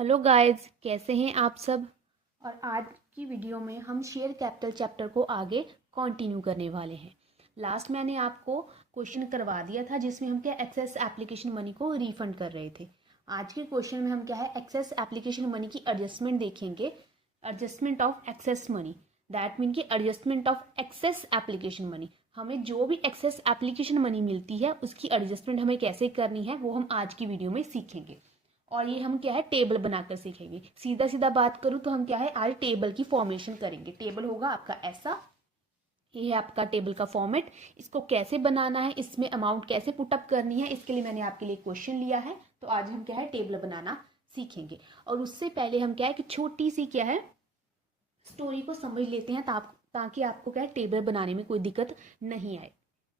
Hello guys, कैसे हैं आप सब। और आज की वीडियो में हम शेयर कैपिटल चैप्टर को आगे कंटिन्यू करने वाले हैं। लास्ट मैंने आपको क्वेश्चन करवा दिया था जिसमें हम क्या एक्सेस एप्लीकेशन मनी को रिफंड कर रहे थे। आज के क्वेश्चन में हम क्या है एक्सेस एप्लीकेशन मनी की एडजस्टमेंट देखेंगे। Adjustment of excess money, that mean कि adjustment of excess application money. हमें जो भी एक्सेस एप्लीकेशन मनी मिलती है उसकी एडजस्टमेंट हमें कैसे करनी है वो हम आज की वीडियो में सीखेंगे। और ये हम क्या है टेबल बनाकर सीखेंगे। सीधा सीधा बात करूँ तो हम क्या है आज टेबल की फॉर्मेशन करेंगे। टेबल होगा आपका ऐसा, ये है आपका टेबल का फॉर्मेट। इसको कैसे बनाना है, इसमें अमाउंट कैसे पुटअप करनी है, इसके लिए मैंने आपके लिए क्वेश्चन लिया है। तो आज हम क्या है टेबल बनाना सीखेंगे। और उससे पहले हम क्या है कि छोटी सी क्या है स्टोरी को समझ लेते हैं ताकि आपको क्या है टेबल बनाने में कोई दिक्कत नहीं आए।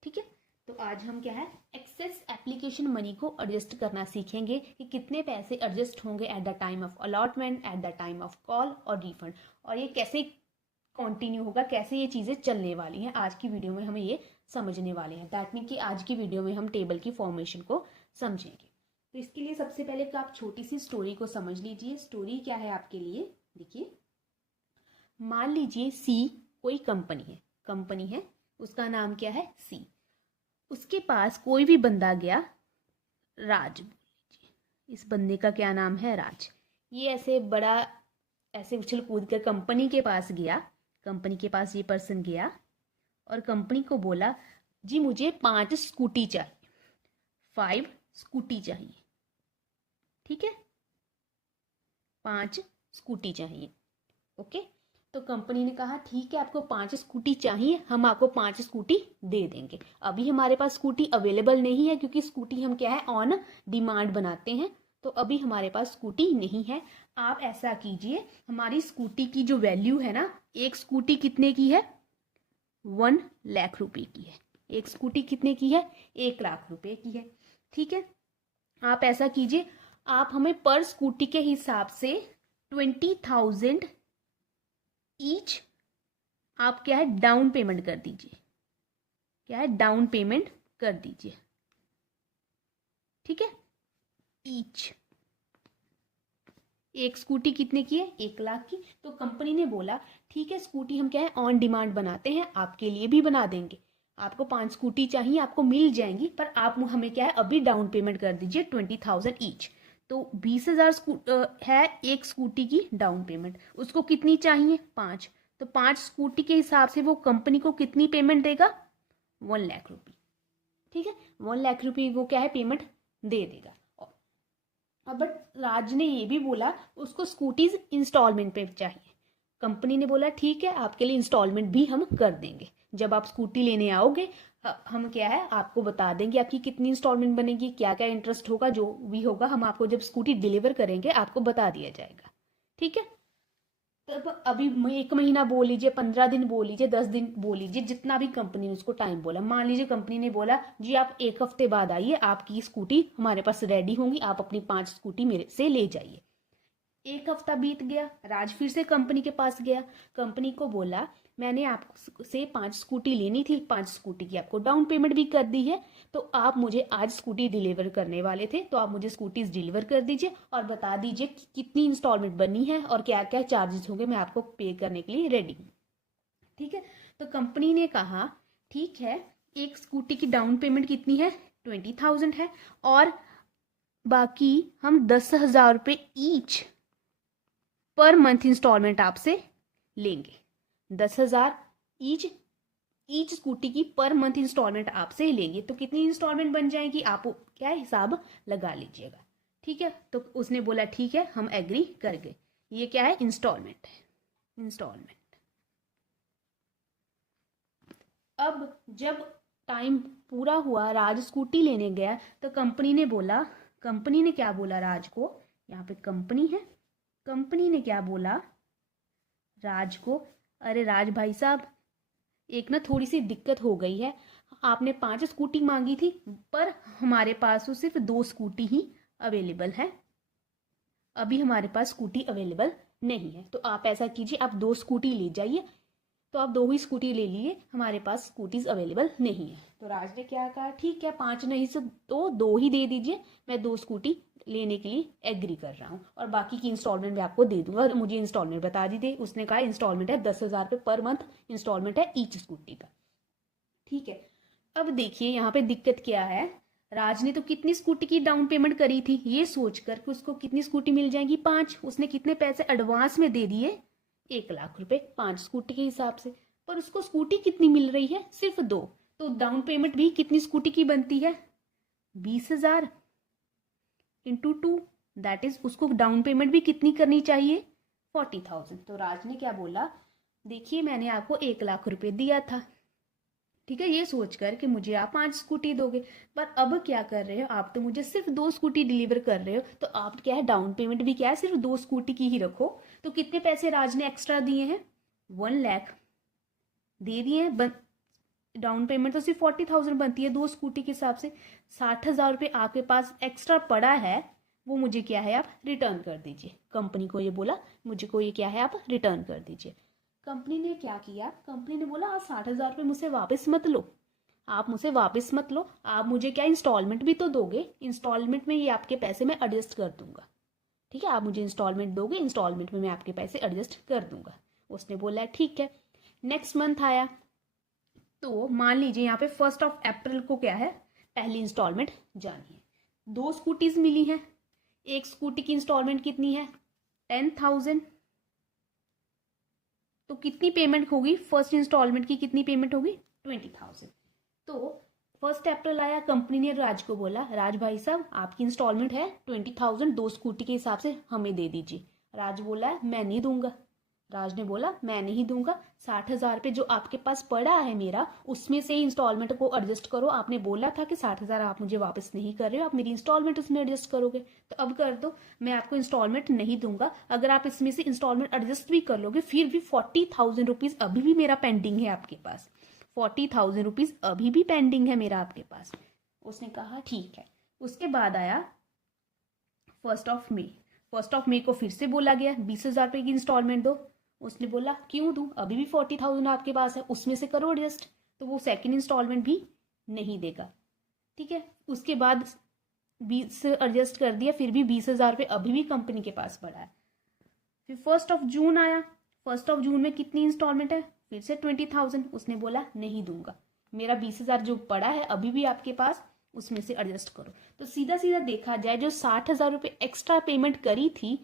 ठीक है, तो आज हम क्या है एक्सेस एप्लीकेशन मनी को एडजस्ट करना सीखेंगे कि कितने पैसे एडजस्ट होंगे eight the time of allotment, eight the time of call और रिफंड, और ये कैसे कंटिन्यू होगा, कैसे ये चीज़ें चलने वाली हैं। आज की वीडियो में हमें ये समझने वाले हैं। दैट मीन कि आज की वीडियो में हम टेबल की फॉर्मेशन को समझेंगे। तो इसके लिए सबसे पहले तो आप छोटी सी स्टोरी को समझ लीजिए। स्टोरी क्या है आपके लिए, देखिए। मान लीजिए सी कोई कंपनी है, उसका नाम क्या है सी। उसके पास कोई भी बंदा गया, राज, इस बंदे का क्या नाम है राज। ये ऐसे उछल कूद कर कंपनी के पास गया। कंपनी के पास ये पर्सन गया और कंपनी को बोला जी मुझे 5 स्कूटी चाहिए, 5 स्कूटी चाहिए। ठीक है, 5 स्कूटी चाहिए। ओके, तो कंपनी ने कहा ठीक है आपको 5 स्कूटी चाहिए, हम आपको 5 स्कूटी दे देंगे। अभी हमारे पास स्कूटी अवेलेबल नहीं है क्योंकि स्कूटी हम क्या है ऑन डिमांड बनाते हैं, तो अभी हमारे पास स्कूटी नहीं है। आप ऐसा कीजिए, हमारी स्कूटी की जो वैल्यू है ना, एक स्कूटी कितने की है 1 लाख रुपए की है। एक स्कूटी कितने की है 1 लाख रुपए की है। ठीक है, आप ऐसा कीजिए, आप हमें पर स्कूटी के हिसाब से 20,000 ईच आप क्या है डाउन पेमेंट कर दीजिए। क्या है डाउन पेमेंट कर दीजिए। ठीक है, ईच। एक स्कूटी कितने की है 1 लाख की। तो कंपनी ने बोला ठीक है स्कूटी हम क्या है ऑन डिमांड बनाते हैं, आपके लिए भी बना देंगे। आपको 5 स्कूटी चाहिए, आपको मिल जाएंगी, पर आप हमें क्या है अभी डाउन पेमेंट कर दीजिए 20,000 ईच। तो 20,000 है एक स्कूटी की डाउन पेमेंट। उसको कितनी चाहिए 5, तो 5 स्कूटी के हिसाब से वो कंपनी को कितनी पेमेंट देगा 1 लाख रुपये। ठीक है, 1 लाख रुपये वो क्या है पेमेंट दे देगा। अब बट राज ने ये भी बोला उसको स्कूटीज इंस्टॉलमेंट पे चाहिए। कंपनी ने बोला ठीक है आपके लिए इंस्टॉलमेंट भी हम कर देंगे। जब आप स्कूटी लेने आओगे हम क्या है आपको बता देंगे आपकी कितनी इंस्टॉलमेंट बनेगी, क्या क्या इंटरेस्ट होगा, जो भी होगा हम आपको जब स्कूटी डिलीवर करेंगे आपको बता दिया जाएगा। ठीक है, तब अभी 1 महीना बोल लीजिए, 15 दिन बोल लीजिए, 10 दिन बोल लीजिए, जितना भी कंपनी ने उसको टाइम बोला। मान लीजिए कंपनी ने बोला जी आप 1 हफ्ते बाद आइए, आपकी स्कूटी हमारे पास रेडी होंगी, आप अपनी 5 स्कूटी मेरे से ले जाइए। 1 हफ्ता बीत गया, राज फिर से कंपनी के पास गया। कंपनी को बोला मैंने आपसे 5 स्कूटी लेनी थी, 5 स्कूटी की आपको डाउन पेमेंट भी कर दी है, तो आप मुझे आज स्कूटी डिलीवर करने वाले थे, तो आप मुझे स्कूटीज डिलीवर कर दीजिए और बता दीजिए कि कितनी इंस्टॉलमेंट बनी है और क्या क्या चार्जेस होंगे, मैं आपको पे करने के लिए रेडी हूँ। ठीक है, तो कंपनी ने कहा ठीक है एक स्कूटी की डाउन पेमेंट कितनी है 20,000 है, और बाकी हम 10,000 रुपये ईच पर मंथ इंस्टॉलमेंट आपसे लेंगे। 10,000 ईच स्कूटी की पर मंथ इंस्टॉलमेंट आपसे लेंगे। तो कितनी इंस्टॉलमेंट बन जाएगी आप क्या हिसाब लगा लीजिएगा। ठीक है, तो उसने बोला ठीक है हम एग्री कर गए। ये क्या है इंस्टॉलमेंट है, इंस्टॉलमेंट। अब जब टाइम पूरा हुआ, राज स्कूटी लेने गया, तो कंपनी ने बोला, कंपनी ने क्या बोला राज को, यहाँ पे कंपनी है, कंपनी ने क्या बोला राज को, अरे राज भाई साहब एक ना थोड़ी सी दिक्कत हो गई है, आपने 5 स्कूटी मांगी थी पर हमारे पास तो सिर्फ 2 स्कूटी ही अवेलेबल है, अभी हमारे पास स्कूटी अवेलेबल नहीं है। तो आप ऐसा कीजिए आप 2 स्कूटी ले जाइए। तो आप 2 ही स्कूटी ले लिए, हमारे पास स्कूटीज अवेलेबल नहीं है। तो राज ने क्या कहा ठीक है 5 नहीं से तो 2 ही दे दीजिए, मैं 2 स्कूटी लेने के लिए एग्री कर रहा हूँ और बाकी की इंस्टॉलमेंट मैं आपको दे दूंगा और मुझे इंस्टॉलमेंट बता दीजिए। उसने कहा इंस्टॉलमेंट है 10,000 रुपये पर मंथ इंस्टॉलमेंट है ईच स्कूटी का। ठीक है, अब देखिए यहाँ पे दिक्कत क्या है। राज ने तो कितनी स्कूटी की डाउन पेमेंट करी थी, ये सोचकर कि उसको कितनी स्कूटी मिल जाएगी, 5। उसने कितने पैसे एडवांस में दे दिए, 1,00,000 रुपए 5 स्कूटी के हिसाब से। पर उसको स्कूटी कितनी मिल रही है, सिर्फ 2। तो डाउन पेमेंट भी कितनी स्कूटी की बनती है, 20,000 इंटू 2, दैट इज उसको डाउन पेमेंट भी कितनी करनी चाहिए, 40,000। तो राज ने क्या बोला, देखिए मैंने आपको 1,00,000 रुपए दिया था, ठीक है, ये सोचकर कि मुझे आप 5 स्कूटी दोगे, पर अब क्या कर रहे हो आप, तो मुझे सिर्फ 2 स्कूटी डिलीवर कर रहे हो। तो आप क्या है, डाउन पेमेंट भी क्या है, सिर्फ 2 स्कूटी की ही रखो। तो कितने पैसे राज ने एक्स्ट्रा दिए हैं, 1,00,000 दे दिए हैं। डाउन पेमेंट तो सिर्फ 40,000 बनती है 2 स्कूटी के हिसाब से। 60,000 रुपये आपके पास एक्स्ट्रा पड़ा है, वो मुझे क्या है आप रिटर्न कर दीजिए। कंपनी को ये बोला, मुझे को ये क्या है आप रिटर्न कर दीजिए। कंपनी ने क्या किया, कंपनी ने बोला आप 60,000 रुपये मुझसे वापस मत लो, आप मुझसे वापस मत लो, आप मुझे क्या इंस्टॉलमेंट भी तो दोगे, इंस्टॉलमेंट में ये आपके पैसे मैं एडजस्ट कर दूंगा। ठीक है, आप मुझे इंस्टॉलमेंट दोगे, इंस्टॉलमेंट में मैं आपके पैसे एडजस्ट कर दूंगा। उसने बोला ठीक है। नेक्स्ट मंथ आया, तो मान लीजिए यहाँ पे 1 अप्रैल को क्या है, पहली इंस्टॉलमेंट जानी है। 2 स्कूटीज मिली हैं, एक स्कूटी की इंस्टॉलमेंट कितनी है, 10,000। तो कितनी पेमेंट होगी, फर्स्ट इंस्टॉलमेंट की कितनी पेमेंट होगी, 20,000। तो 1 अप्रैल आया, कंपनी ने राज को बोला, राज भाई साहब आपकी इंस्टॉलमेंट है 20,000, 2 स्कूटी के हिसाब से हमें दे दीजिए। राज बोला मैं नहीं दूंगा, राज ने बोला मैं नहीं दूंगा, 60,000 रुपये जो आपके पास पड़ा है मेरा, उसमें से इंस्टॉलमेंट को एडजस्ट करो। आपने बोला था कि 60,000 आप मुझे वापस नहीं कर रहे हो, आप मेरी इंस्टॉलमेंट उसमें एडजस्ट करोगे, तो अब कर दो, मैं आपको इंस्टॉलमेंट नहीं दूंगा। अगर आप इसमें से इंस्टॉलमेंट एडजस्ट भी कर लोगे, फिर भी 40,000 रुपीज अभी भी मेरा पेंडिंग है आपके पास, 40,000 रुपीज अभी भी पेंडिंग है मेरा आपके पास। उसने कहा ठीक है। उसके बाद आया 1 मई को फिर से बोला गया 20,000 रुपये की इंस्टॉलमेंट दो। उसने बोला क्यों दूं, अभी भी 40,000 आपके पास है, उसमें से करो एडजस्ट। तो वो सेकंड इंस्टॉलमेंट भी नहीं देगा। ठीक है, उसके बाद 20 एडजस्ट कर दिया, फिर भी 20,000 रुपये अभी भी कंपनी के पास पड़ा है। फिर 1 जून आया, 1 जून में कितनी इंस्टॉलमेंट है, फिर से 20,000। उसने बोला नहीं दूंगा, मेरा 20,000 जो पड़ा है अभी भी आपके पास, उसमें से एडजस्ट करो। तो सीधा सीधा देखा जाए, जो 60,000 रुपये एक्स्ट्रा पेमेंट करी थी,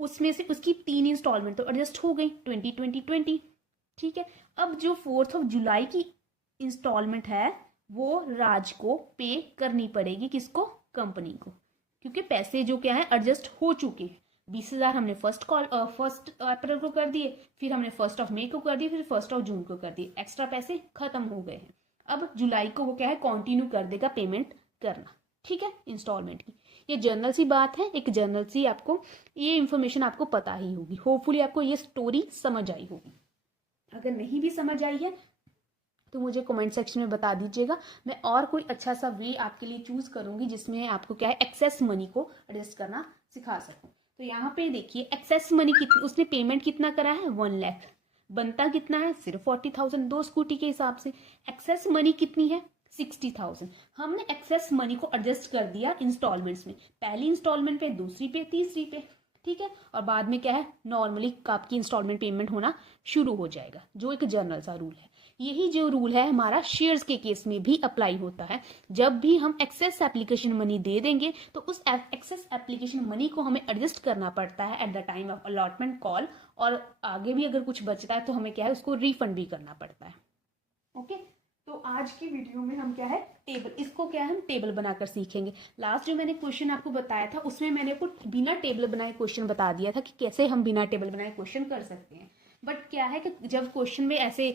उसमें से उसकी 3 इंस्टॉलमेंट तो एडजस्ट हो गई, 20। ठीक है, अब जो 4 जुलाई की इंस्टॉलमेंट है वो राज को पे करनी पड़ेगी, किसको, कंपनी को, क्योंकि पैसे जो क्या है एडजस्ट हो चुके हैं। 20,000 हमने 1 अप्रैल को कर दिए, फिर हमने 1 मई को कर दिए, फिर 1 जून को कर दिए, एक्स्ट्रा पैसे खत्म हो गए हैं। अब जुलाई को वो क्या है कंटिन्यू कर देगा पेमेंट करना। ठीक है, इंस्टॉलमेंट की ये जनरल सी बात है, एक जनरल सी आपको ये इन्फॉर्मेशन आपको पता ही होगी। होपफुली आपको ये स्टोरी समझ आई होगी। अगर नहीं भी समझ आई है तो मुझे कमेंट सेक्शन में बता दीजिएगा, मैं और कोई अच्छा सा वे आपके लिए चूज करूंगी जिसमें आपको क्या है एक्सेस मनी को एडजस्ट करना सिखा सकूं। तो यहाँ पे देखिए एक्सेस मनी कितनी, उसने पेमेंट कितना करा है, 1,00,000, बनता कितना है, सिर्फ 40,000 2 स्कूटी के हिसाब से। एक्सेस मनी कितनी है, 60,000। हमने एक्सेस मनी को एडजस्ट कर दिया इंस्टॉलमेंट्स में, पहली इंस्टॉलमेंट पे, दूसरी पे, तीसरी पे। ठीक है, और बाद में क्या है नॉर्मली आपकी इंस्टॉलमेंट पेमेंट होना शुरू हो जाएगा, जो एक जनरल सा रूल है। यही जो रूल है हमारा शेयर्स के केस में भी अप्लाई होता है। जब भी हम एक्सेस एप्लीकेशन मनी दे देंगे तो उस एक्सेस एप्लीकेशन मनी को हमें एडजस्ट करना पड़ता है eight the time of allotment call, और आगे भी अगर कुछ बचता है तो हमें क्या है उसको रिफंड भी करना पड़ता है। ओके, तो आज की वीडियो में हम क्या है टेबल, इसको क्या है हम टेबल बनाकर सीखेंगे। लास्ट जो मैंने क्वेश्चन आपको बताया था उसमें मैंने आपको बिना टेबल बनाए क्वेश्चन बता दिया था कि कैसे हम बिना टेबल बनाए क्वेश्चन कर सकते हैं। बट क्या है कि जब क्वेश्चन में ऐसे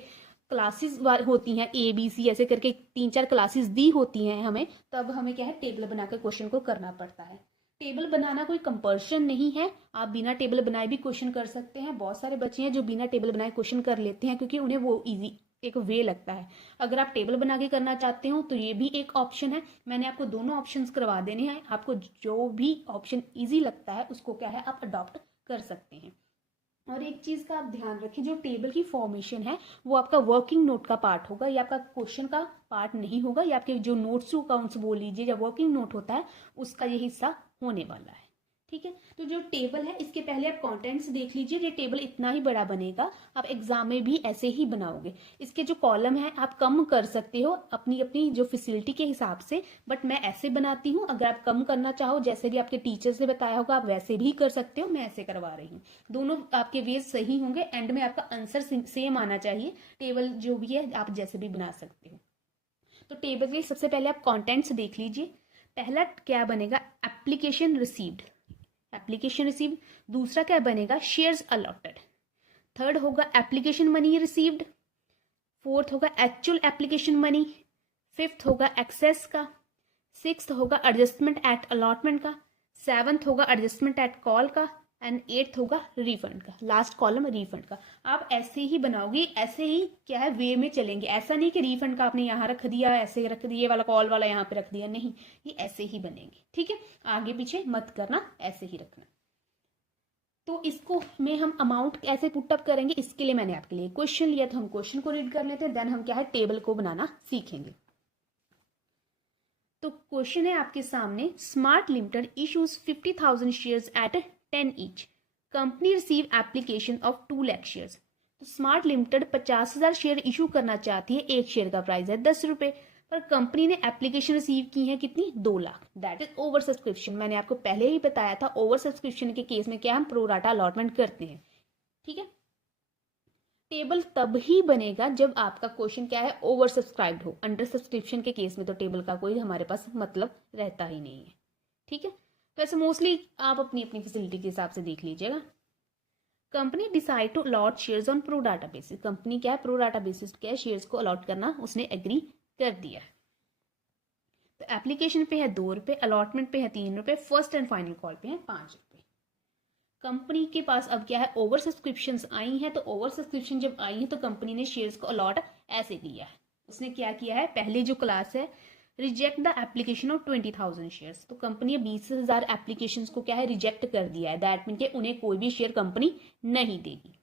क्लासेस होती हैं ABC ऐसे करके 3-4 क्लासेस दी होती हैं हमें, तब हमें क्या है टेबल बनाकर क्वेश्चन को करना पड़ता है। टेबल बनाना कोई कंपल्शन नहीं है, आप बिना टेबल बनाए भी क्वेश्चन कर सकते हैं। बहुत सारे बच्चे हैं जो बिना टेबल बनाए क्वेश्चन कर लेते हैं क्योंकि उन्हें वो इजी एक वे लगता है। अगर आप टेबल बना के करना चाहते हो तो ये भी एक ऑप्शन है, मैंने आपको दोनों ऑप्शंस करवा देने हैं। आपको जो भी ऑप्शन इजी लगता है उसको क्या है आप अडॉप्ट कर सकते हैं। और एक चीज का आप ध्यान रखें, जो टेबल की फॉर्मेशन है वो आपका वर्किंग नोट का पार्ट होगा, ये आपका क्वेश्चन का पार्ट नहीं होगा। ये आपके जो नोट्स टू अकाउंट्स बोल लीजिए या वर्किंग नोट होता है उसका ये हिस्सा होने वाला है। ठीक है, तो जो टेबल है इसके पहले आप कंटेंट्स देख लीजिए। ये टेबल इतना ही बड़ा बनेगा, आप एग्जाम में भी ऐसे ही बनाओगे। इसके जो कॉलम है आप कम कर सकते हो अपनी अपनी जो फैसिलिटी के हिसाब से, बट मैं ऐसे बनाती हूँ। अगर आप कम करना चाहो, जैसे भी आपके टीचर्स ने बताया होगा, आप वैसे भी कर सकते हो। मैं ऐसे करवा रही हूँ, दोनों आपके वेज सही होंगे। एंड में आपका आंसर सेम आना चाहिए। टेबल जो भी है आप जैसे भी बना सकते हो। तो टेबल के सबसे पहले आप कंटेंट्स देख लीजिए। पहला क्या बनेगा, एप्लीकेशन रिसीव्ड, एप्लीकेशन रिसीव। दूसरा क्या बनेगा, शेयर्स अलॉटेड। थर्ड होगा एप्लीकेशन मनी रिसीव्ड। फोर्थ होगा एक्चुअल एप्लीकेशन मनी। फिफ्थ होगा एक्सेस का। सिक्स्थ होगा एडजस्टमेंट एट अलॉटमेंट का। सेवंथ होगा एडजस्टमेंट एट कॉल का। एंड एट्थ होगा रिफंड का। लास्ट कॉलम रिफंड का। आप ऐसे ही बनाओगे, ऐसे ही क्या है वे में चलेंगे। ऐसा नहीं कि रिफंड का आपने यहाँ रख दिया, ऐसे रख दिया, ये वाला कॉल वाला यहाँ पे रख दिया, नहीं, ये ऐसे ही बनेंगे। ठीक है, आगे पीछे मत करना, ऐसे ही रखना। तो इसको में हम अमाउंट कैसे पुट अप करेंगे, इसके लिए मैंने आपके लिए क्वेश्चन लिया। तो हम क्वेश्चन को रीड कर लेते हैं, देन हम क्या है टेबल को बनाना सीखेंगे। तो क्वेश्चन है आपके सामने, smart limited issues 50,000 shares at 10 each. Company receive application of 2 lakh shares. तो स्मार्ट लिमिटेड 50,000 शेयर इशू करना चाहती है। एक शेयर का प्राइस है 10 रुपए, पर कंपनी ने एप्लीकेशन रिसीव की है कितनी, 2 lakh. That is over subscription. मैंने आपको पहले ही बताया था, ओवर सब्सक्रिप्शन के केस में क्या हम प्रो राटा अलॉटमेंट करते हैं। ठीक है, टेबल तब ही बनेगा जब आपका क्वेश्चन क्या है, ओवर सब्सक्राइब्ड हो। अंडर सब्सक्रिप्शन के केस में तो टेबल का कोई हमारे पास मतलब रहता ही नहीं है। ठीक है, वैसे मोस्टली आप अपनी अपनी फैसिलिटी के हिसाब से देख लीजिएगा। Company decide to allot shares on pro data basis. Company क्या है, प्रो डाटा बेसिस क्या है, शेयर्स को अलॉट करना उसने एग्री कर दिया। तो एप्लीकेशन पे है 2 रुपए, अलॉटमेंट पे है 3 रुपए, फर्स्ट एंड फाइनल कॉल पे है 5 रुपए। कंपनी के पास अब क्या है, ओवर सब्सक्रिप्शन आई हैं। तो ओवर सब्सक्रिप्शन जब आई है तो कंपनी ने शेयर्स को अलॉट ऐसे किया है। उसने क्या किया है, पहले जो क्लास है, reject the application of 20,000 shares. तो कंपनी ने 20,000 एप्लीकेशंस को क्या है, रिजेक्ट कर दिया है। दैट मीन के उन्हें कोई भी शेयर कंपनी नहीं देगी।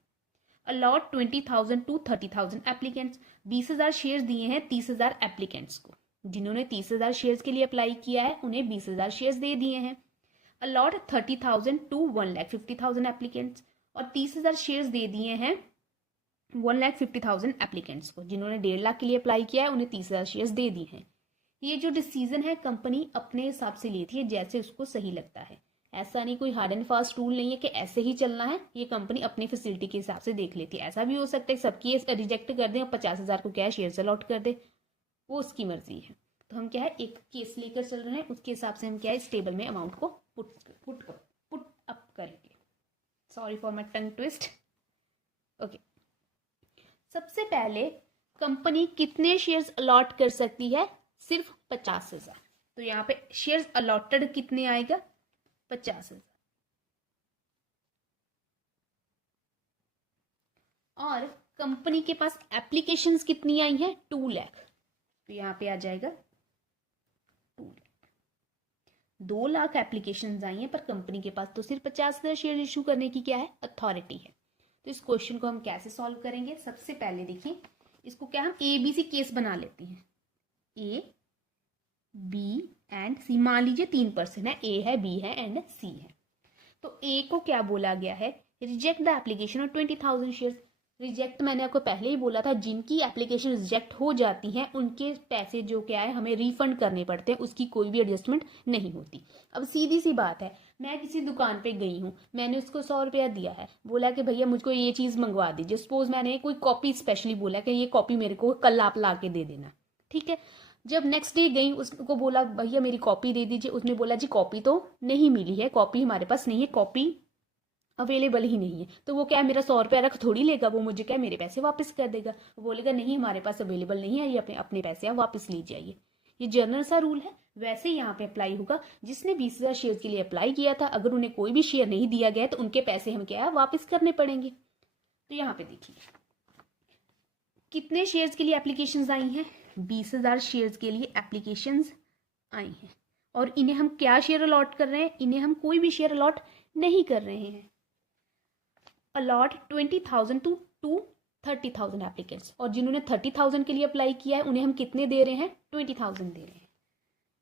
Allot 20,000 to 30,000 applicants. 20,000 शेयर दिए हैं 30,000 एप्लीकेंट्स को। जिन्होंने 30,000 शेयर्स के लिए अप्लाई किया है उन्हें 20,000 शेयर्स दे दिए हैं। Allot 30,000 to 1,50,000 applicants. और 30,000 शेयर्स दे दिए हैं 1,50,000 एप्लीकेंट्स को। जिन्होंने 1.5 लाख के लिए अप्लाई किया है उन्हें 30,000 शेयर्स दे दिए हैं। ये जो डिसीजन है कंपनी अपने हिसाब से लेती है, जैसे उसको सही लगता है। ऐसा नहीं, कोई हार्ड एंड फास्ट रूल नहीं है कि ऐसे ही चलना है। ये कंपनी अपनी फैसिलिटी के हिसाब से देख लेती है। ऐसा भी हो सकता है सबकी रिजेक्ट कर दें और 50,000 को क्या है शेयर अलॉट कर दे, वो उसकी मर्जी है। तो हम क्या है एक केस लेकर चल रहे हैं, उसके हिसाब से हम क्या है इस टेबल में अमाउंट को पुट अप करेंगे। Sorry for my tongue twist. Okay, सबसे पहले कंपनी कितने शेयर्स अलॉट कर सकती है, सिर्फ 50,000। तो यहाँ पे शेयर्स अलॉटेड कितने आएगा, 50,000। और कंपनी के पास एप्लीकेशंस कितनी आई हैं, 2 लाख। तो यहाँ पे आ जाएगा 2 लाख। 2 लाख एप्लीकेशंस आई हैं, पर कंपनी के पास तो सिर्फ 50,000 शेयर इशू करने की क्या है, अथॉरिटी है। तो इस क्वेश्चन को हम कैसे सॉल्व करेंगे, सबसे पहले देखिए इसको क्या हम ABC केस बना लेते हैं। A, B and C। मान लीजिए 3% है, A है, B है एंड C है। तो A को क्या बोला गया है, reject the application of 20,000 shares. Reject मैंने आपको पहले ही बोला था, जिनकी एप्लीकेशन रिजेक्ट हो जाती हैं उनके पैसे जो क्या है हमें रिफंड करने पड़ते हैं, उसकी कोई भी एडजस्टमेंट नहीं होती। अब सीधी सी बात है, मैं किसी दुकान पे गई हूँ, मैंने उसको 100 रुपया दिया है, बोला कि भैया मुझको ये चीज़ मंगवा दीजिए। सपोज मैंने कोई कॉपी स्पेशली बोला कि ये कॉपी मेरे को कल आप ला के दे देना। ठीक है, जब नेक्स्ट डे गई उसको बोला भैया मेरी कॉपी दे दीजिए, उसने बोला जी कॉपी तो नहीं मिली है, कॉपी हमारे पास नहीं है, कॉपी अवेलेबल ही नहीं है। तो वो क्या मेरा 100 रुपया रख थोड़ी लेगा, वो मुझे क्या मेरे पैसे वापस कर देगा। वो बोलेगा नहीं हमारे पास अवेलेबल नहीं है, ये अपने अपने पैसे आप वापस ले जाइए। ये जनरल सा रूल है, वैसे यहाँ पे अप्लाई होगा। जिसने 20,000 शेयर के लिए अप्लाई किया था, अगर उन्हें कोई भी शेयर नहीं दिया गया तो उनके पैसे हम क्या है वापस करने पड़ेंगे। तो यहाँ पे देखिए कितने शेयर्स के लिए एप्लीकेशंस आई हैं, 20,000 शेयर्स के लिए एप्लीकेशंस आई हैं। और इन्हें हम क्या शेयर अलॉट कर रहे हैं, इन्हें हम कोई भी शेयर अलॉट नहीं कर रहे हैं। Allot 20,000 to 30,000 applicants. और जिन्होंने 30,000 के लिए अप्लाई किया है उन्हें हम कितने दे रहे हैं, 20,000 दे रहे हैं।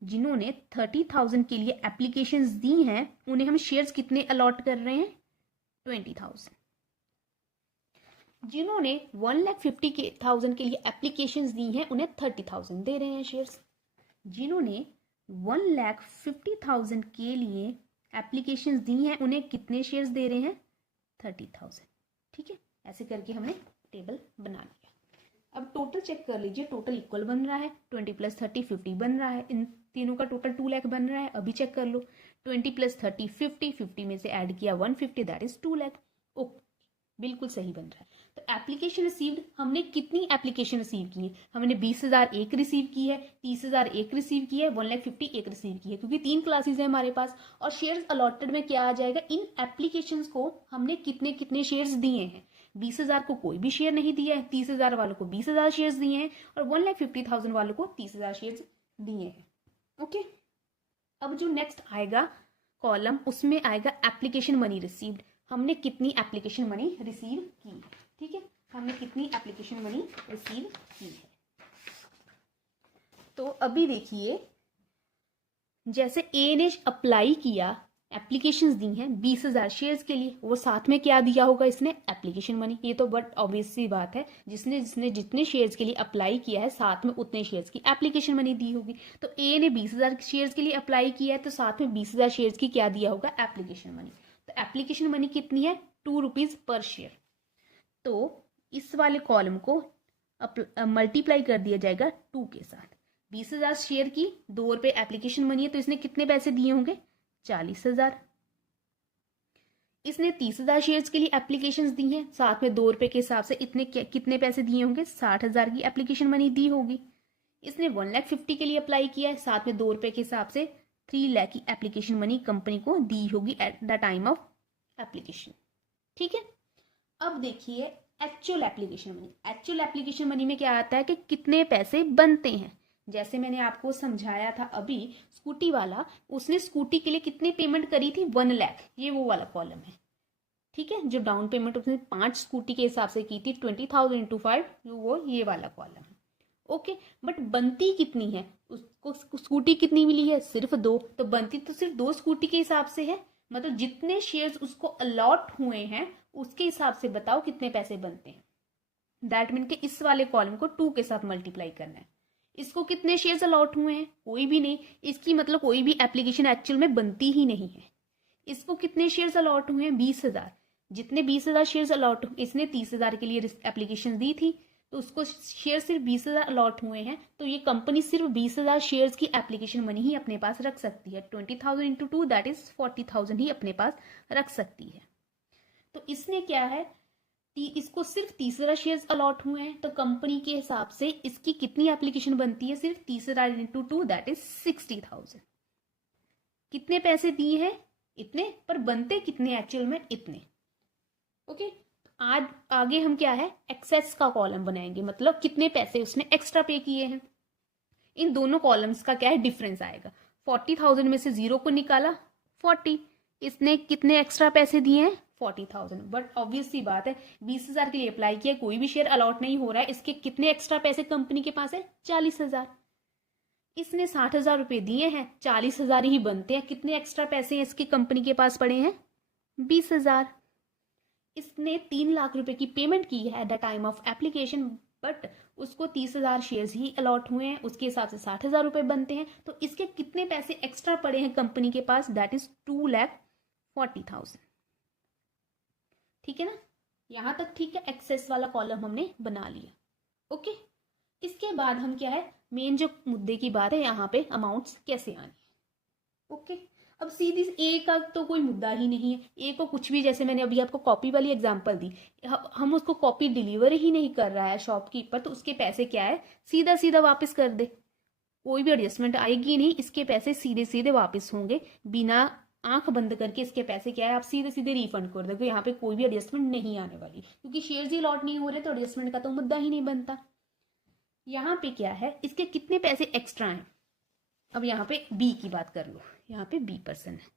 जिन्होंने 30,000 के लिए एप्लीकेशंस दी हैं उन्हें हम शेयर्स कितने अलॉट कर रहे हैं? 20,000। जिन्होंने 1,50,000 के लिए एप्लीकेशंस दी हैं उन्हें 30,000 दे रहे हैं शेयर्स। जिन्होंने 1,50,000 के लिए एप्लीकेशंस दी हैं उन्हें कितने शेयर्स दे रहे हैं? 30,000। ठीक है, ऐसे करके हमने टेबल बना लिया। अब टोटल चेक कर लीजिए, टोटल इक्वल बन रहा है, 20 + 30 50 बन रहा है, इन तीनों का टोटल 2 लाख बन रहा है। अभी चेक कर लो, 20 + 30 50, 50 में से ऐड किया 150, दैट इज 2 लाख। ओके, बिल्कुल सही बन रहा है। तो एप्लीकेशन रिसीव्ड, हमने कितनी एप्लीकेशन रिसीव की है? हमने 20,000 एक रिसीव की है, 30,000 एक रिसीव की है, 1,50,000 एक रिसीव की है, क्योंकि 3 क्लासेस है हमारे पास। और शेयर्स अलॉटेड में क्या आ जाएगा? इन एप्लीकेशंस को हमने कितने कितने शेयर्स दिए हैं। 20,000 को कोई भी शेयर नहीं दिया है, 30,000 वालों को 20,000 शेयर्स दिए हैं, और 1,50,000 वालों को 30,000 शेयर्स दिए हैं। ओके, अब जो नेक्स्ट आएगा कॉलम, उसमें आएगा एप्लीकेशन मनी रिसीव्ड। हमने कितनी एप्लीकेशन मनी रिसीव की है? ठीक है, हमने कितनी एप्लीकेशन मनी रिसीव की है। तो अभी देखिए, जैसे ए ने अप्लाई किया, एप्लीकेशंस दी हैं 20,000 शेयर्स के लिए, वो साथ में क्या दिया होगा इसने? Application money. ये तो बट ऑब्वियस सी बात है, जिसने जिसने जितने शेयर्स के लिए अप्लाई किया है साथ में उतने शेयर्स की एप्लीकेशन मनी दी होगी। तो ए ने 20,000 शेयर्स के लिए अप्लाई किया है, तो साथ में 20,000 शेयर्स की क्या दिया होगा? Application money. तो एप्लीकेशन मनी कितनी है? 2 रुपीज पर शेयर। तो इस वाले कॉलम को मल्टीप्लाई कर दिया जाएगा 2 के साथ। 20,000 शेयर की, 2 रुपए एप्लीकेशन मनी है, तो इसने कितने पैसे दिए होंगे? 40,000। इसने 30,000 शेयर्स के लिए एप्लीकेशंस दी हैं, साथ में 2 रुपए के हिसाब से इतने कितने पैसे दिए होंगे? 60,000 की एप्लीकेशन मनी दी होगी। इसने 1,50,000 के लिए अप्लाई किया है, साथ में 2 रुपए के हिसाब से 3 लाख की एप्लीकेशन मनी कंपनी को दी होगी eight the time of application. ठीक है, अब देखिए actual application money. Actual application money में क्या आता है कि कितने पैसे बनते हैं। जैसे मैंने आपको समझाया था अभी, स्कूटी वाला, उसने स्कूटी के लिए कितनी पेमेंट करी थी? 1 लाख। ये वो वाला कॉलम है। ठीक है, जो डाउन पेमेंट उसने 5 स्कूटी के हिसाब से की थी, 20,000 × 5, वो ये वाला कॉलम है। ओके, बट बनती कितनी है? उसको स्कूटी कितनी मिली है? सिर्फ 2। तो बनती तो सिर्फ 2 स्कूटी के हिसाब से है, मतलब जितने शेयर्स उसको अलॉट हुए हैं उसके हिसाब से बताओ कितने पैसे बनते हैं। दैट मीन कि इस वाले कॉलम को 2 के साथ मल्टीप्लाई करना है। इसको कितने शेयर्स अलॉट हुए हैं? कोई भी नहीं। इसकी मतलब कोई भी एप्लीकेशन एक्चुअल में बनती ही नहीं है। इसको कितने शेयर्स अलॉट हुए हैं? 20,000। जितने 20,000 शेयर्स अलॉट, इसने 30,000 के लिए एप्लीकेशन दी थी, तो उसको शेयर सिर्फ 20,000 अलॉट हुए हैं, तो ये कंपनी सिर्फ 20,000 शेयर्स की एप्लीकेशन मनी ही अपने पास रख सकती है। 20,000 × 2 दैट इज 40,000 ही अपने पास रख सकती है। तो इसने क्या है, इसको सिर्फ 30,000 शेयर्स अलॉट हुए हैं, तो कंपनी के हिसाब से इसकी कितनी एप्लीकेशन बनती है? सिर्फ 30,000 × 2 दैट इज 60,000। कितने पैसे दिए हैं? इतने, पर बनते कितने एक्चुअल में? इतने। ओके, आज आगे हम क्या है, एक्सेस का कॉलम बनाएंगे, मतलब कितने पैसे उसने एक्स्ट्रा पे किए हैं। इन दोनों कॉलम्स का क्या है, डिफरेंस आएगा। 40,000 में से 0 को निकाला, 40। इसने कितने एक्स्ट्रा पैसे दिए हैं? 40,000। बट ऑब्वियस सी बात है, 20,000 के लिए अप्लाई किया, कोई भी शेयर अलॉट नहीं हो रहा है, इसके कितने एक्स्ट्रा पैसे कंपनी के पास है? 40,000। इसने 60,000 रुपए दिए हैं, 40,000 ही बनते हैं, कितने एक्स्ट्रा पैसे इसकी कंपनी के पास पड़े हैं? 20,000। इसने 3 लाख रुपए की पेमेंट की है eight the time of application, but उसको 30,000 शेयर्स ही अलॉट हुए हैं, उसके हिसाब से 60,000 रुपए बनते हैं, तो इसके कितने पैसे एक्स्ट्रा पड़े हैं कंपनी के पास? That is 2,40,000। ठीक है ना, यहां तक ठीक है। एक्सेस वाला कॉलम हमने बना लिया। ओके, इसके बाद हम क्या है, मेन जो मुद्दे की बात है, यहाँ पे अमाउंट्स कैसे आनी है। ओके, अब सीधी ए का तो कोई मुद्दा ही नहीं है। ए को कुछ भी, जैसे मैंने अभी आपको कॉपी वाली एग्जांपल दी, हम उसको कॉपी डिलीवर ही नहीं कर रहा है शॉपकीपर, तो उसके पैसे क्या है, सीधा सीधा वापस कर दे। कोई भी एडजस्टमेंट आएगी नहीं, इसके पैसे सीधे सीधे वापस होंगे, बिना आंख बंद करके इसके पैसे क्या है, आप सीधे सीधे रिफंड कर दोगे। यहाँ पे कोई भी एडजस्टमेंट नहीं आने वाली, क्योंकि शेयर्स ही लॉट नहीं हो रहे, तो एडजस्टमेंट का तो मुद्दा ही नहीं बनता। यहाँ पे क्या है, इसके कितने पैसे एक्स्ट्रा हैं। अब यहाँ पे बी की बात कर लो, यहाँ पे बी पर्सन है।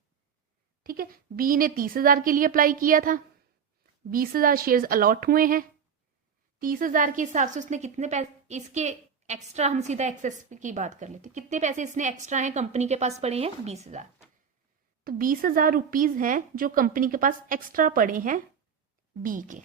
ठीक है, बी ने 30,000 के लिए अप्लाई किया था, 20,000 शेयर्स अलॉट हुए हैं, 30,000 के हिसाब से उसने कितने पैसे, इसके एक्स्ट्रा हम सीधा एक्सेस की बात कर लेते, कितने पैसे इसने एक्स्ट्रा हैं कंपनी के पास पड़े हैं 20,000। तो 20,000 रुपीज हैं जो कंपनी के पास एक्स्ट्रा पड़े हैं बी के।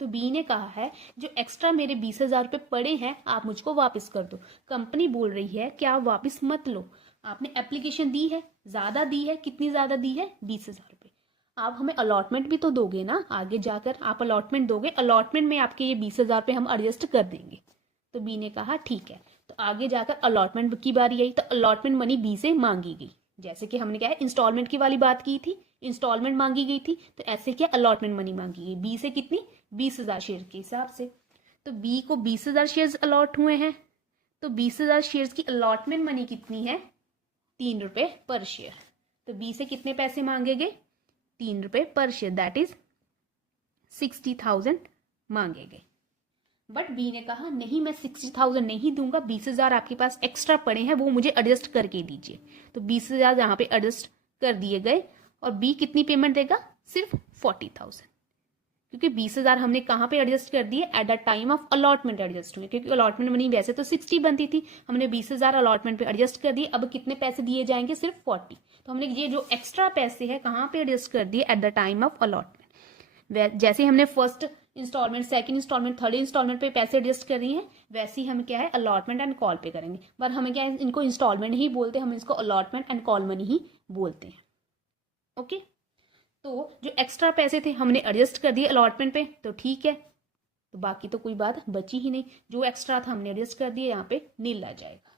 तो बी ने कहा है जो एक्स्ट्रा मेरे 20,000 रुपये पड़े हैं आप मुझको वापस कर दो। कंपनी बोल रही है कि आप वापस मत लो, आपने एप्लीकेशन दी है, ज्यादा दी है, कितनी ज्यादा दी है 20,000 रुपये, आप हमें अलॉटमेंट भी तो दोगे ना, आगे जाकर आप अलॉटमेंट दोगे, अलॉटमेंट में आपके ये 20,000 रुपये हम एडजस्ट कर देंगे। तो बी ने कहा ठीक है। तो आगे जाकर अलॉटमेंट की बारी आई, तो अलॉटमेंट मनी बी से मांगी गई, जैसे कि हमने क्या है इंस्टॉलमेंट की वाली बात की थी, इंस्टॉलमेंट मांगी गई थी, तो ऐसे क्या अलॉटमेंट मनी मांगी गई बी से, कितनी 20,000 शेयर के हिसाब से। तो बी को 20,000 शेयर्स अलॉट हुए हैं, तो 20,000 शेयर्स की अलॉटमेंट मनी कितनी है 3 रुपए पर शेयर। तो बी से कितने पैसे मांगे गए 3 रुपए पर शेयर, दैट इज 60,000 मांगे गए। बट बी ने कहा नहीं मैं 60,000 नहीं दूंगा, 20,000 आपके पास एक्स्ट्रा पड़े हैं वो मुझे एडजस्ट करके दीजिए। तो 20,000 यहाँ पे एडजस्ट कर दिए गए और बी कितनी पेमेंट देगा सिर्फ 40,000, क्योंकि 20,000 हमने कहाँ पे एडजस्ट कर दिए at the time of allotment adjust हुए, क्योंकि अलॉटमेंट मनी वैसे तो 60 बनती थी, हमने 20,000 अलॉटमेंट पे एडजस्ट कर दिए। अब कितने पैसे दिए जाएंगे सिर्फ 40। तो हमने ये जो एक्स्ट्रा पैसे है कहाँ पे एडजस्ट कर दिए at the time of allotment. जैसे हमने first instalment, second instalment, third instalment पे पैसे एडजस्ट कर रही हैं, वैसे ही हम क्या है अलॉटमेंट एंड कॉल पे करेंगे। पर हमें क्या है इनको इंस्टॉलमेंट ही बोलते हैं, हम इसको अलॉटमेंट एंड कॉल मनी ही बोलते हैं। ओके, तो जो एक्स्ट्रा पैसे थे हमने एडजस्ट कर दिए अलॉटमेंट पे, तो ठीक है, तो बाकी तो कोई बात बची ही नहीं, जो एक्स्ट्रा था हमने एडजस्ट कर दिया, यहाँ पे नील आ जाएगा।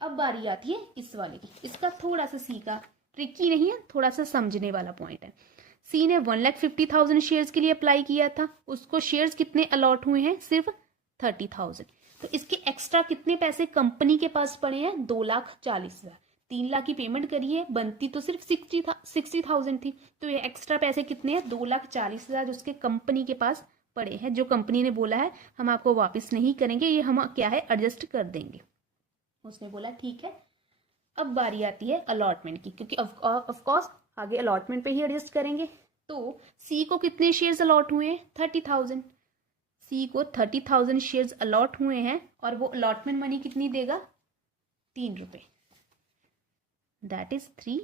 अब बारी आती है इस वाले की, इसका थोड़ा सा सी का ट्रिकी नहीं है, थोड़ा सा समझने वाला पॉइंट है। सी ने 1,50,000 शेयर्स के लिए अप्लाई किया था, उसको शेयर्स कितने अलॉट हुए हैं सिर्फ 30,000। तो इसके एक्स्ट्रा कितने पैसे कंपनी के पास पड़े हैं 2,40,000। 3 लाख की पेमेंट करी है, बनती तो सिर्फ 60,000 थी, तो ये एक्स्ट्रा पैसे कितने हैं 2,40,000 उसके कंपनी के पास पड़े हैं, जो कंपनी ने बोला है हम आपको वापस नहीं करेंगे, ये हम क्या है एडजस्ट कर देंगे। उसने बोला ठीक है। अब बारी आती है अलॉटमेंट की, क्योंकि ऑफकोर्स आगे अलॉटमेंट पे ही एडजस्ट करेंगे। तो सी को कितने शेयर्स अलॉट हुए हैं 30,000। सी को 30,000 शेयर्स अलॉट हुए हैं और वो अलॉटमेंट मनी कितनी देगा 3 रुपए, दैट इज 3।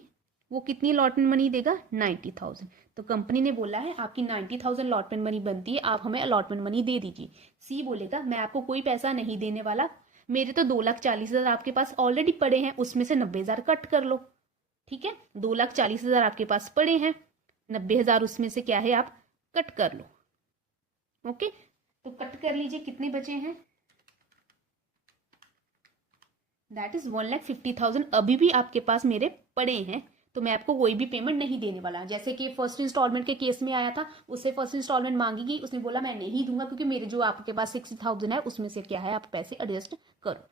वो कितनी अलॉटमेंट मनी देगा 90,000। तो कंपनी ने बोला है आपकी 90,000 अलॉटमेंट मनी बनती है, आप हमें अलॉटमेंट मनी दे दीजिए। सी बोलेगा मैं आपको कोई पैसा नहीं देने वाला, मेरे तो 2,40,000 आपके पास ऑलरेडी पड़े हैं, उसमें से 90,000 कट कर लो। ठीक है, 2,40,000 आपके पास पड़े हैं, 90,000 उसमें से क्या है आप कट कर लो। ओके, तो कट कर लीजिए, कितने बचे हैं दैट इज 1,50,000 अभी भी आपके पास मेरे पड़े हैं, तो मैं आपको कोई भी पेमेंट नहीं देने वाला। जैसे कि फर्स्ट इंस्टॉलमेंट के केस में आया था, उससे फर्स्ट इंस्टॉलमेंट मांगी गई, उसने बोला मैं नहीं दूंगा क्योंकि मेरे जो आपके पास 60,000 है उसमें से क्या है आप पैसे एडजस्ट करो।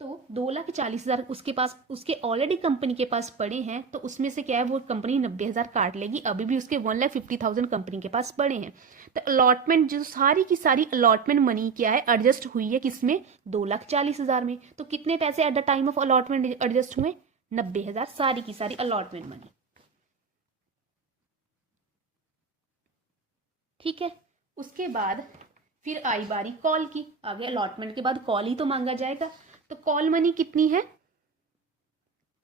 तो 2,40,000 उसके पास, उसके ऑलरेडी कंपनी के पास पड़े हैं, तो उसमें से क्या है वो कंपनी 90,000 काट लेगी, अभी भी उसके 1,50,000 कंपनी के पास पड़े हैं। तो अलॉटमेंट जो सारी की सारी अलॉटमेंट मनी क्या है एडजस्ट हुई है किसमें 2,40,000 में। तो कितने पैसे eight the time of allotment adjust हुए 90,000, सारी की सारी अलॉटमेंट मनी। ठीक है, उसके बाद फिर आई बारी कॉल की, आगे अलॉटमेंट के बाद कॉल ही तो मांगा जाएगा। तो कॉल मनी कितनी है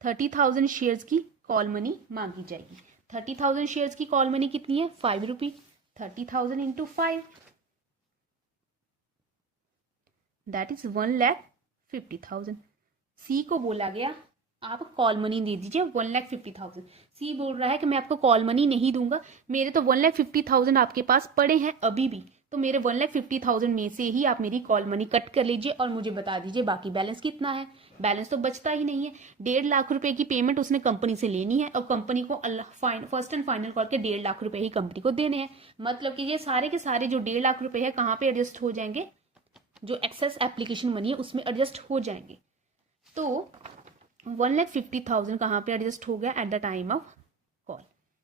30,000 शेयर्स की कॉल मनी मांगी जाएगी। 30,000 शेयर्स की कॉल मनी कितनी है 5 रुपी, 30,000 इंटू 5 दैट इज 1,50,000। सी को बोला गया आप कॉल मनी दे दीजिए 1,50,000। सी बोल रहा है कि मैं आपको कॉल मनी नहीं दूंगा, मेरे तो 1,50,000 आपके पास पड़े हैं अभी भी, तो मेरे 1,50,000 में से ही आप मेरी कॉल मनी कट कर लीजिए और मुझे बता दीजिए बाकी बैलेंस कितना है। बैलेंस तो बचता ही नहीं है, 1.5 लाख रुपए की पेमेंट उसने कंपनी से लेनी है और कंपनी को फर्स्ट एंड फाइनल करके 1.5 लाख रुपए ही कंपनी को देने हैं। मतलब कि ये सारे के सारे जो 1.5 लाख रुपए है कहाँ पे एडजस्ट हो जाएंगे, जो एक्सेस एप्लीकेशन मनी है उसमें एडजस्ट हो जाएंगे। तो 1,50,000 कहाँ पे एडजस्ट हो गया eight the time of call.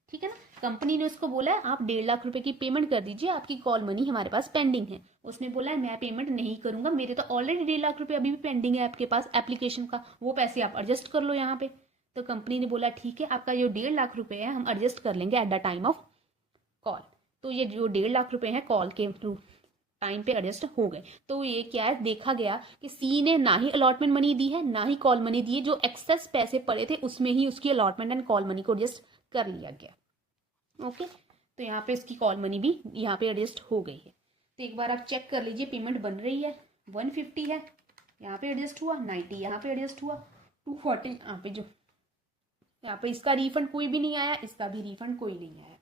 ठीक है ना, कंपनी ने उसको बोला है आप 1.5 लाख रुपए की पेमेंट कर दीजिए, आपकी कॉल मनी हमारे पास पेंडिंग है। उसने बोला है मैं पेमेंट नहीं करूंगा, मेरे तो ऑलरेडी 1.5 लाख रुपए अभी भी पेंडिंग है आपके पास एप्लीकेशन का, वो पैसे आप एडजस्ट कर लो यहाँ पे। तो कंपनी ने बोला ठीक है आपका जो 1.5 लाख रुपए है हम एडजस्ट कर लेंगे eight the time of call. तो ये जो 1.5 लाख रुपए है कॉल के थ्रू टाइम पे एडजस्ट हो गए। तो ये क्या है, देखा गया कि सी ने ना ही अलॉटमेंट मनी दी है ना ही कॉल मनी दी है, जो एक्सेस पैसे पड़े थे उसमें ही उसकी अलॉटमेंट एंड कॉल मनी को एडजस्ट कर लिया गया। ओके, तो यहाँ पे इसकी कॉल मनी भी यहाँ पे एडजस्ट हो गई है। तो एक बार आप चेक कर लीजिए, पेमेंट बन रही है, 150 है यहाँ पे एडजस्ट हुआ, 90 यहाँ पे एडजस्ट हुआ, 240 यहाँ पे, जो यहाँ पे इसका रिफंड कोई भी नहीं आया, इसका भी रिफंड कोई नहीं आया।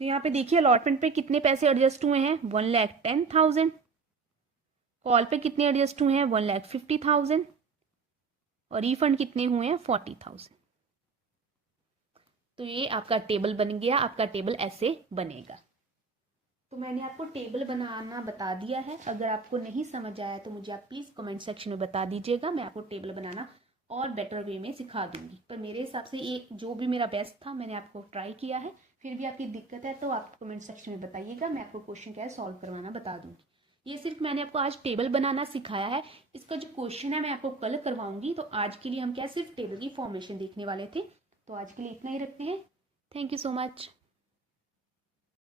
तो यहाँ पे देखिए अलॉटमेंट पे कितने पैसे एडजस्ट हुए हैं, 1,10,000। कॉल पे कितने एडजस्ट हुए हैं, 1,50,000। और रिफंड कितने हुए हैं, 40,000। तो ये आपका टेबल बन गया, आपका टेबल ऐसे बनेगा। तो मैंने आपको टेबल बनाना बता दिया है। अगर आपको नहीं समझ आया तो मुझे आप प्लीज़ कमेंट सेक्शन में बता दीजिएगा, मैं आपको टेबल बनाना और बेटर वे में सिखा दूंगी। पर मेरे हिसाब से ये जो भी मेरा बेस्ट था मैंने आपको ट्राई किया है। फिर भी आपकी दिक्कत है तो आप कमेंट सेक्शन में बताइएगा, मैं आपको क्वेश्चन क्या है सॉल्व करवाना बता दूंगी। ये सिर्फ मैंने आपको आज टेबल बनाना सिखाया है, इसका जो क्वेश्चन है मैं आपको कल करवाऊंगी। तो आज के लिए हम क्या सिर्फ टेबल की फॉर्मेशन देखने वाले थे। तो आज के लिए इतना ही रखते हैं। Thank you so much.